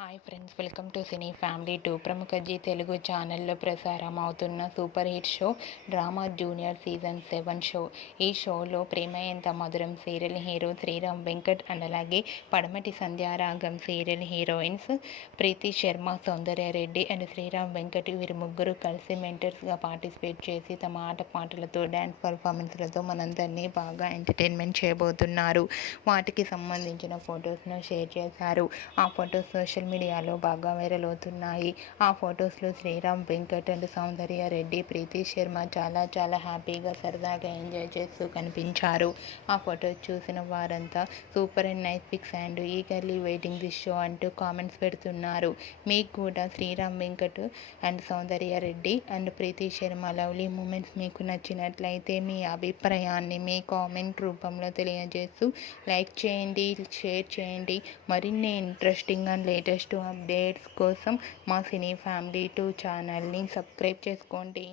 Hi friends, welcome to cine family 2. ప్రముఖ జీ తెలుగు ఛానల్లో ప్రసారం అవుతున్న super hit show drama junior season 7 show. ఈ షోలో Prema Entha Madhuram serial hero Sriram Venkat and అలాగే Padamati Sandhyaragam serial heroines Preethi Sharma, Soundarya Reddy and Sriram Venkat వీరి ముగ్గురు కలిసి మెంటర్స్గా పార్టిసిపేట్ చేసి తమ ఆట పాటలతో డ్యాన్స్ పర్ఫార్మెన్స్లతో మనందరినీ బాగా ఎంటర్టైన్మెంట్ చేయబోతున్నారు. వాటికి సంబంధించిన ఫొటోస్ను షేర్ చేశారు. ఆ ఫొటోస్ సోషల్ మీడియాలో బాగా వైరల్ అవుతున్నాయి. ఆ ఫొటోస్లో శ్రీరామ్ వెంకట్ అండ్ సౌందర్య రెడ్డి, ప్రీతి శర్మ చాలా హ్యాపీగా సరదాగా ఎంజాయ్ చేస్తూ కనిపించారు. ఆ ఫొటోస్ చూసిన వారంతా super and nice pics and eagerly waiting this show అంటూ కామెంట్స్ పెడుతున్నారు. మీకు కూడా Sriram Venkat and Soundarya Reddy and Preethi Sharma lovely moments మీకు నచ్చినట్లయితే మీ అభిప్రాయాన్ని మీ కామెంట్ రూపంలో తెలియజేస్తూ లైక్ చేయండి, షేర్ చేయండి. మరిన్ని ఇంట్రెస్టింగ్ అండ్ లేటెస్ట్ అప్డేట్స్ కోసం మా సినీ ఫ్యామిలీ 2 ఛానల్ని సబ్స్క్రైబ్ చేసుకోండి.